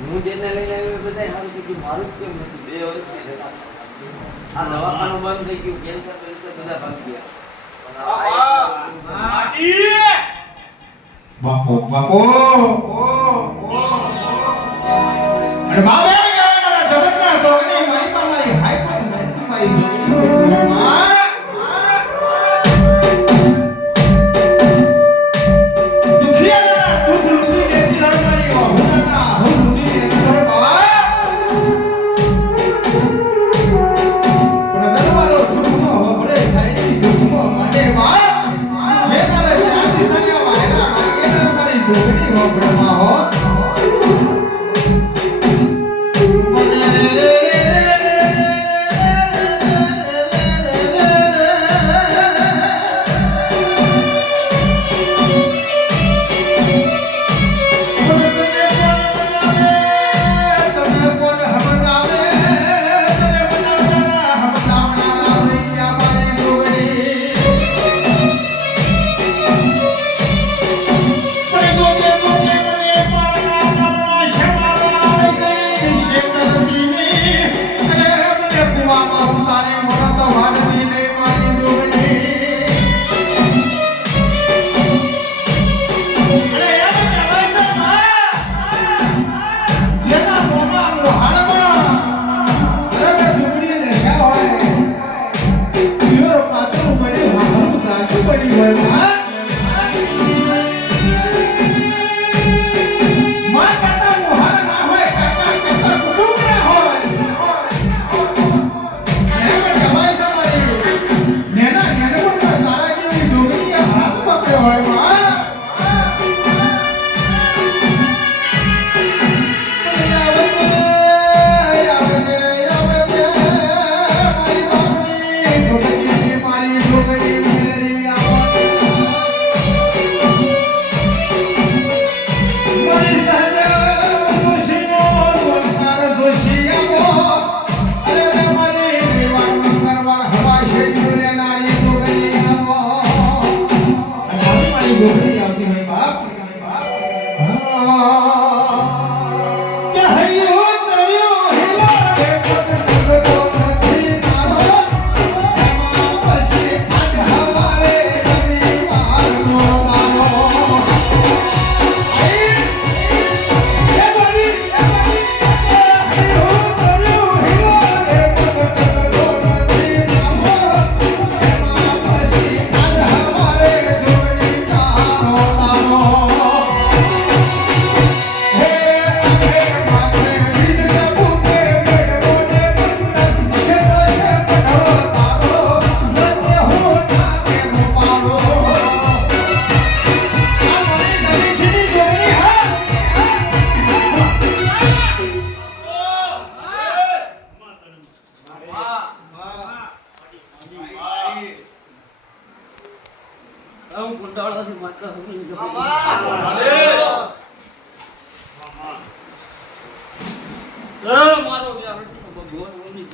હું જેને લઈને આવ્યો બધાય હારું થઈ ગયું મારું કેમ નથી 2 વર્ષથી રહેતા આ દવાખાનું બંધ થઈ ગયું કેન્સર પેન્સર બધા ભાગી ગયા બાપો બાપો અરે બાબે ગયા જગતના જોગની મારી પર મારી હાઈ પર મારી જોગની બેઠી માં Brahma ho ઉડાડવાથી માત્ર હું મારો વ્યાવટી ભગવાન ઓની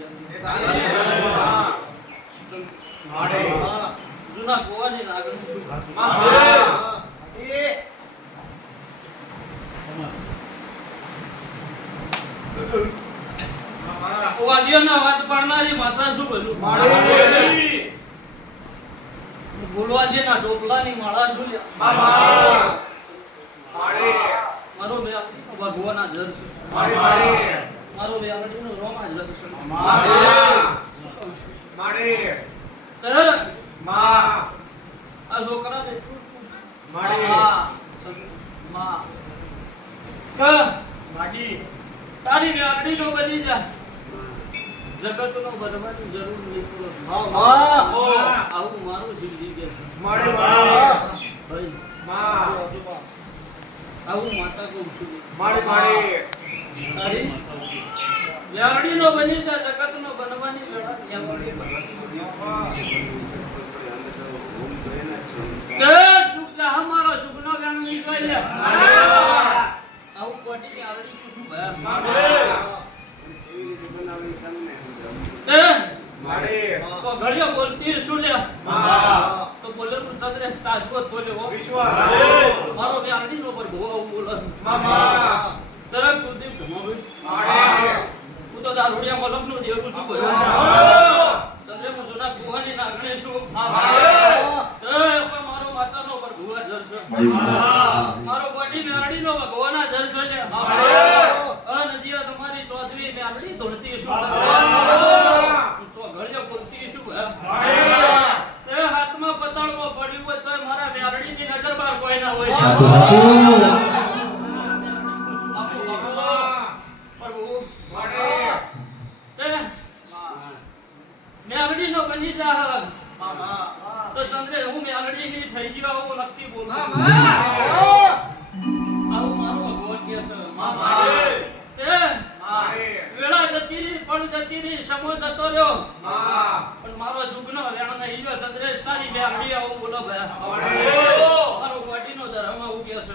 જૂના ગોવાની લાગણી વાદીઓના વાત પાડનારી માતા શું બોલું બોલવાજીના ઢોકલાની માળા શું મારો ભગવાના જર છે મારો વ્યાવટીનો રોમા જર છે આ છોકરા તારી વ્યાવટી નો બની જા જગત નો બનવાની જરૂર નહીં આવું મારું સિદ્ધિ કે છે ભાઈ આવું માતા કહું છું તારી વ્યાવડી નો બની જા જગત નો બનવાની વેળા હમારા જુગનો વેણ નહીં જોઈ લે આવું કોટી આવડી શું ભયા તો ઘડિયો બોલતી શું લે તો બોલે નું ચંદ્રે તાજબોત બોલ્યો મારો વ્યાવડી નો પર ભો આવું બોલે તરત કુલદીપ ધમાવી હું તો દારૂડિયા મલક નું દેવું શું બોલ્યો ચંદ્રે મુ જુના ગુહાની નાગણે શું મારો માતાનો પર ભુવા જરશે મારો ગોડી વ્યાવડી નો ભગવાના જરશે લે અનજીયા તમારી ચૌધરી વ્યાવડી ધોળતી શું ઘડિયો બોલતી શું એ હાથમાં પતળમાં પડ્યું હોય તો મારા વ્યાવડીની નજર બાર કોઈ ના હોય વ્યાવડી નો બની જા તો ચંદ્રે હું વ્યાવડી ની થઈ જીવા હું લખતી બોલું આવું મારું ભગવાન કે છે વેળા જતી રહી પણ જતી રહી સમો જતો રહ્યો પણ મારો જુગનો વેણ નહીં જો ચંદ્રેશ તારી વ્યાવડી આવું બોલો ભયા મારો ગોડીનો ધર્મ આવું કે છે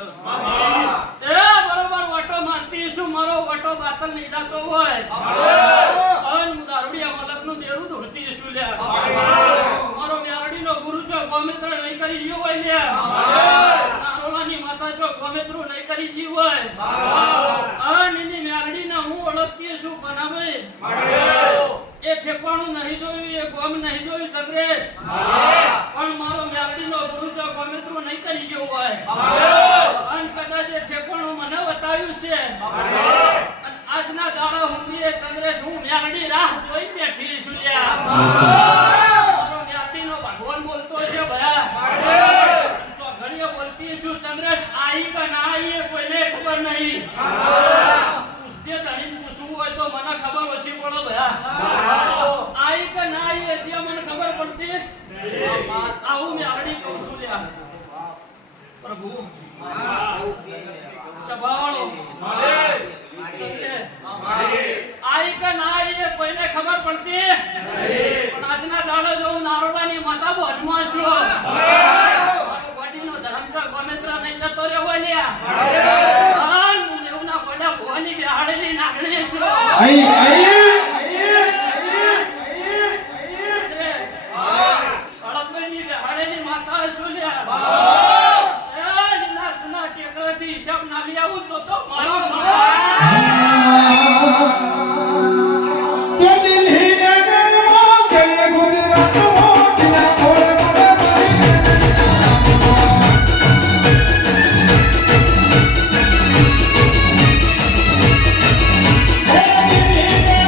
એ બરોબર વાટો મારતી શું મારો વાટો બાતલ નહીં જાતો હોય અન દારૂડિયા મલક નું દેરું ધોળતી શું લે મારો વ્યાવડી નો ગુરુ છો ગોમિત્ર નહીં કરી જીવ હોય લે નારોલાની માતા છો ગોમિત્રો નહીં કરી જીવ હોય અન એની વ્યાવડી ના હું ઓળખતી શું બનાવે એ ઠેકાણું નહીં જોયું એ ગોમ નહીં જોયું ચંદ્રેશ પણ મારો વ્યાવડી નો ગુરુ છો ગોમિત્રો નહીં કરી ગયો હોય અન કદાચ એ ઠેકાણું મને બતાવ્યું છે આજના દાડા હુંડીએ ચંદ્રેશ હું વ્યાવડી રાહ જોઈ બેઠી છું લ્યા મારો વ્યાવડી નો ભગવાન બોલતો છે ભયા જો ઘડીએ બોલતી છું ચંદ્રેશ આઈ કે ના આઈ એ કોઈને ખબર નહીં પૂછજે ધણીને પૂછવું હોય તો મને ખબર ઓછી પડો ભયા આઈ કે ના આઈ એ જે મને ખબર પડતી આવું વ્યાવડી કહું છું લ્યા પ્રભુ સભાળો આઈ કે ના આઈ એ કોઈને ખબર પડતી પણ આજના દાડો જો હું નારોડાની માતા બોધમાં છું મારો ગોડીનો ધર્મ છે ગોમેત્ર નહીં જતો રહ્યો લ્યા હું દેવના ગોડા ભવાની બેહાડેલી નાગણી છું અડકની બેહાડેલી માતા છું લ્યા જૂના ટેકરાથી હિસાબ ના લઈ આવું તો મારું Hey!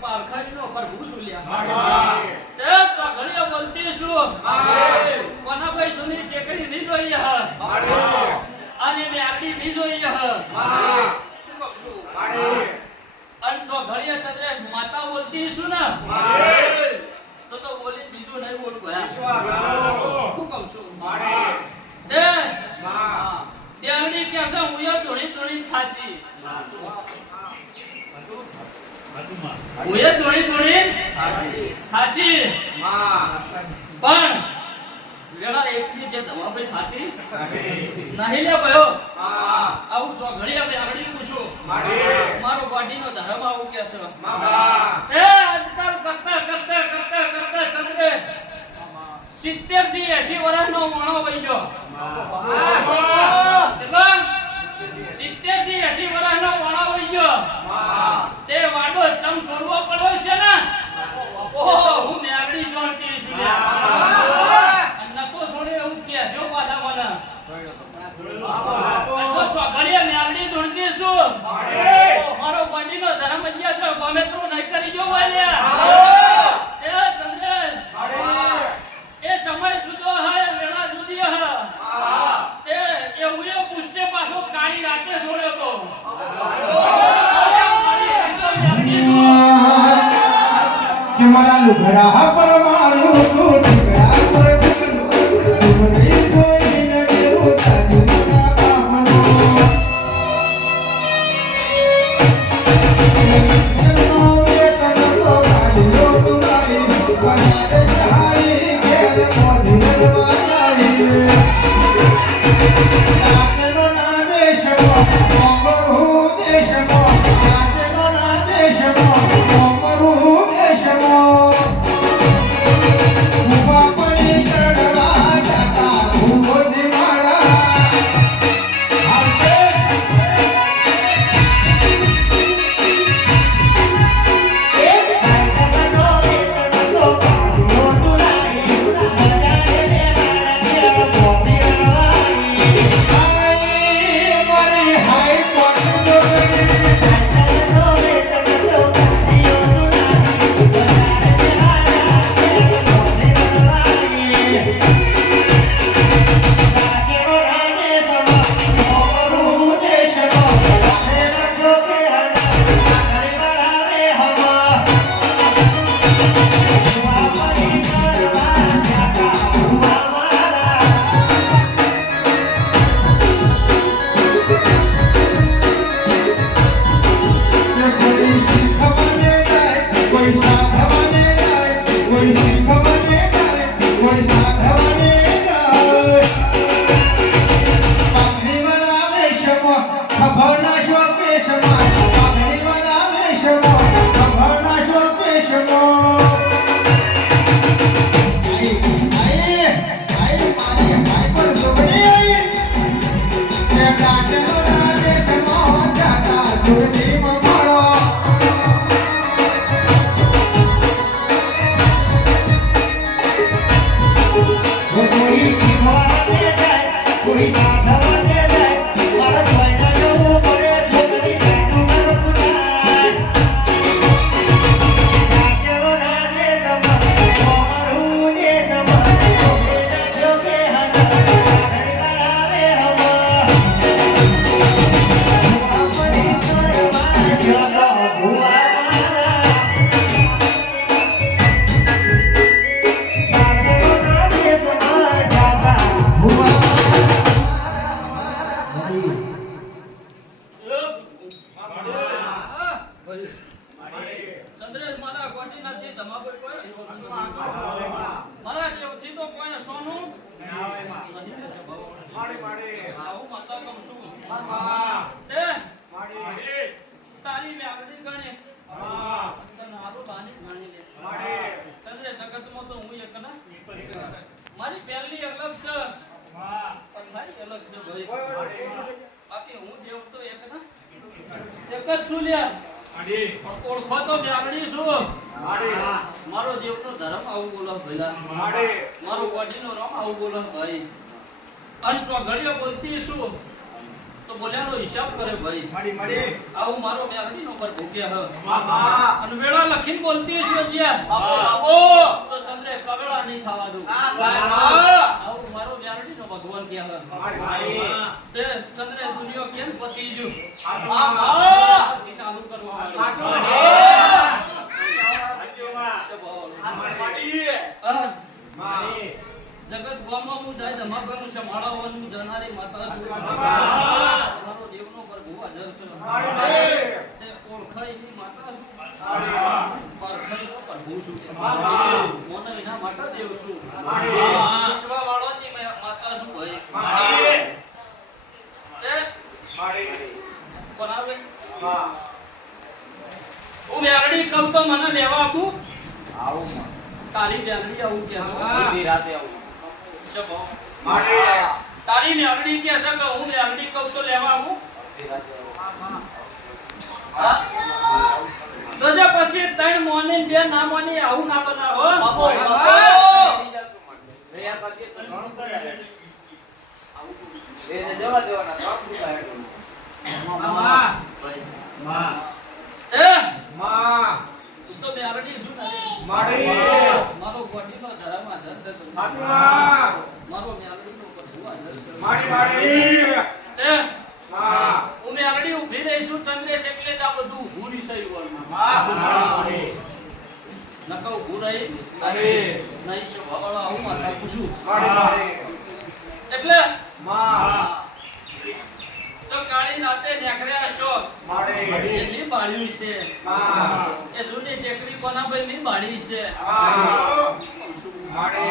પારખાઈનો પ્રભુ સુલ્યા તે ચોઘડીઓ બોલતી છું કોના ભાઈ જૂની ટેકરી નહીં જોઈએ હ અને મેરડી નહીં જોઈએ હ તું કહું છું અને ચોઘડીઓ ચંદ્રેશ માતા બોલતી છું ને તો બોલી બીજું નહીં બોલું ભયા તું કહું છું તે દેવડી કે છે હું એ ધોળી ધોળી થાચી હું એ ધોળી ધોળી થાચી પણ વેળા એકની જે દવા ભાઈ થાતી નહીં લે ભયો આવું ચોઘડીએ બેગડી પૂછું મારો બોડીનો ધર્મ આવું કે છે એ આજકાલ કરતા કરતા કરતા કરતા ચંદ્રેશ 70 થી 80 વર્ષનો માણો વઈ ગયો ચલો 70 થી 80 વર્ષનો માણો વઈ ગયો તે વાડો ચમ છોડવો પડ્યો છે ને તો હું મેરડી જોણતી છું નકો છોડે એવું કે જો પાછા મને તો ચોઘડીએ મેરડી જોણતી છું મારો બોડીનો ધર્મ ગયા છો ગમે તો નહીં કરી જો વાલ્યા એ ચંદ્રેશ એ સમય જુદો હે વેળા જુદી હે તે એવું એ પૂછતે પાછો કાળી રાતે છોડ્યો તો કે મારા લુગડા પર મારું લુગડા પર મારું કોઈ ન દેવું તારું મારા કામનો ચંદ્રેશ મારા ગોટી નથી તમાબો કોઈ મારા દેવથી તો કોઈ સોનું આવું માતા કમ છું તે તારી મેળડી ગણે તને આરો બાની ગણી લે ચંદ્રેશ જગતમાં તો હું એક ના મારી પહેલી અલગ છે પથારી અલગ છે ભાઈ બાકી હું દેવ તો એક ના એક જ છું લ્યા ઓળખો તો મેળડી છું મારો દેવનો ધર્મ આવું બોલો ભઈલા મારો બોડીનો રમ આવું બોલો ભાઈ અને ચોઘડીઓ બોલતી છું તો બોલ્યાનો હિસાબ કરે ભાઈ આવું મારો મેળડીનો પર કે હ મામા અને વેળા લખીને બોલતી હશે જ્યાં બાપુ તો ચંદ્રે કવેળા નહીં થવા દઉં મામા આવું મારો વ્યારડી નો ભગવાન કે હ મારી તે ચંદ્રે દુનિયો કેમ પતી ગયું મામા ચાલુ કરવા જગત ગામમાં હું જાય ધમાભાનું છે માળાવાનું જનારી માતા છું તમારો દેવનો પ્રભુ હાજર છે તે ઓળખાય ની માતા છું પરખાય નો પ્રભુ છું મોને વિના માતા દેવ છું વિશ્વવાળાની માતા છું ભાઈ તે બનાવે હું વ્યારડી કહું તો મને લેવા આપું આવું તારી વ્યારડી આવું કે બધી રાતે આવું શબો મારી તારી વ્યારડી કે છે કે હું વ્યારડી કહું તો લેવા આવું બધી રાતે આવું હા તો જે પછી ત્રણ મોની બે ના મોની આવું ના બનાવો બાપુ બાપુ રે યાર પછી તો ઘણું કરે એને જવા દેવાના ત્રણ રૂપિયા હેઠળ મામા માં એ માં તું તો વ્યારડી શું કરે મારી મારો ગોટીનો ધર્મ હાજર છે હાચુમાં મારો વ્યારડીનો પ્રભુ હાજર છે મારી એ માં હું વ્યારડી ઊભી રહીશું ચંદ્રેશ એટલે જ આ બધું ઊભું નહીં સહી મારી નકા ઊભું રહી નહીં છો ભવાળા આવું માથા પૂછું મારી એટલે માં તો કાળી રાતે નીકળ્યા છો મારી એની બાળી છે માં એ જૂની ટેકરી કોના ભાઈ ની બાળી છે મારી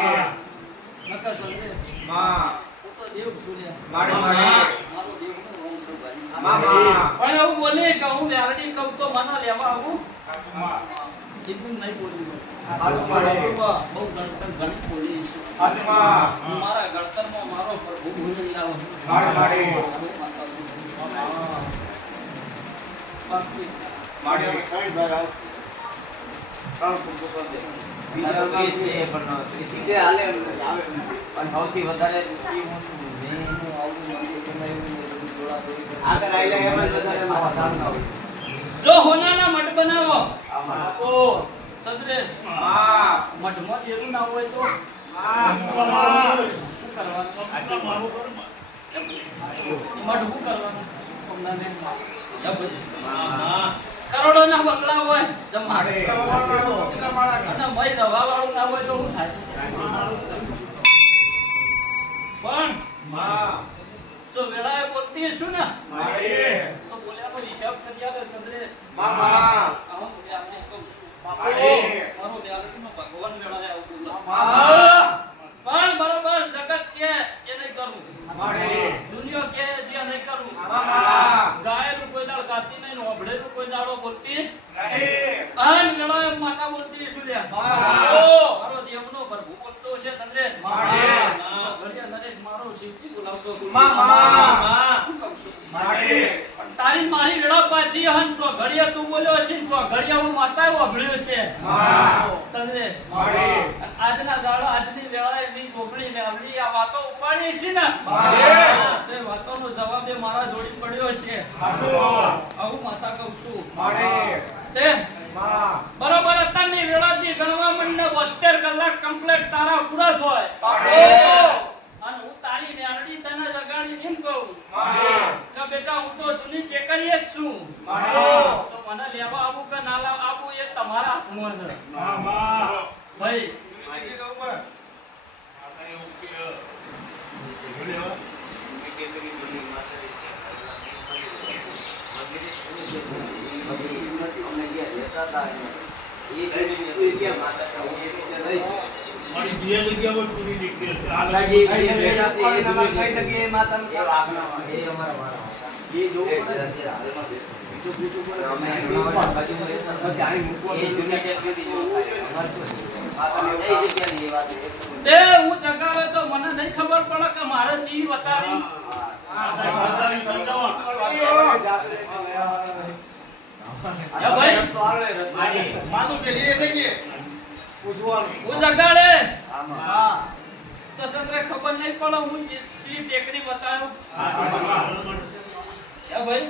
નકા સમજે માં હું તો દેવ છું લે મારી મારો દેવનો વંશ છે ભાઈ મામા પણ એવું બોલે કે હું વ્યારડી કહું તો મને લેવા આવું એકદમ નહીં બોલ્યું હાચુમાં બહુ ગણતર ઘણી બોલી છે હાચુમાં હું મારા ગણતરમાં મારો પ્રભુ ભૂલી લાવો મારી બાકી મારી કઈ ભાઈ આવ ત્રણ કુકુ દે બીજા કેસ છે પણ સીધે હાલે આવે પણ સૌથી વધારે ઈ હું મેનું આવું નથી કે મેં જોડા દોડી આગળ આઈલા એમ જ વધારે વધારે ના હોય જો હોનાના મઠ બનાવો આમાં ઓ સદરેશ હા મઠમાં જેવું ના હોય તો શું કરવાનું મઠ શું કરવાનું તમને કરોડોના બંગલા હોય જમા અને મય રવા વાળું ના હોય તો શું થાય પણ જો વેળાએ બોલતી હશું ને તો બોલ્યાનો હિસાબ કરી આવે ચંદ્રેશ આવું બોલ્યા આપણે કહું છું મારો વ્યાસનો ભગવાન વેળાએ આવું બોલા પણ બરોબર જગત કે એ નહીં કરવું દુનિયા કે જે નહીં કરવું ગાયેલું કોઈ દાળ ગાતી નહીં ઓભળેલું કોઈ દાડો બોલતી અન વેળાએ માતા બોલતી શું લે મારો દેવનો પ્રભુ બોલતો છે ચંદ્રેશ ઘડિયા નરેશ મારો શિવજી બોલાવતો તારી મારી વેળા પાછી હન ચો ઘડિયા તું બોલ્યો છે ચો ઘડિયા હું માતાએ ઓભળ્યો છે ચંદ્રેશ આજના દાડો આજની વેળાએ ની ગોપડી વેવડી આ વાતો ઉપાડી છે ને તે વાતોનો જવાબ એ મારા જોડી પડ્યો છે આવું માતા કહું છું તે બરોબર અત્યારની વેળાથી ગણવા મંડે 72 કલાક કમ્પ્લીટ તારા પૂરા થાય અને હું તારી વેરડી તને જગાડી એમ કહું કે બેટા હું તો જૂની ટેકરી જ છું તો મને લેવા આવું કે ના આવું એ તમારા હાથમાં છે ભાઈ મારી બે જગ્યાઓ પૂરી ડિટેલ છે આ કઈ જગ્યાએ માતા એ વાગના એ અમારા વાળા એ જોવું પડે હાલમાં બીજું બીજું પડે અમે પછી આઈ મૂકો એ દુનિયા ટેકરી જો અમાર શું માતાને એ જગ્યાની એ વાત તે હું જગાડે તો મને નહીં ખબર પડે કે મારે ચી વતાવી બતાવી સમજાવો ભાઈ માતું પેલી રે જગ્યાએ પૂછવાનું હું જગાડે આમાં તો સંતરે ખબર નહીં પડે હું ચી ટેકરી બતાવું હા ભાઈ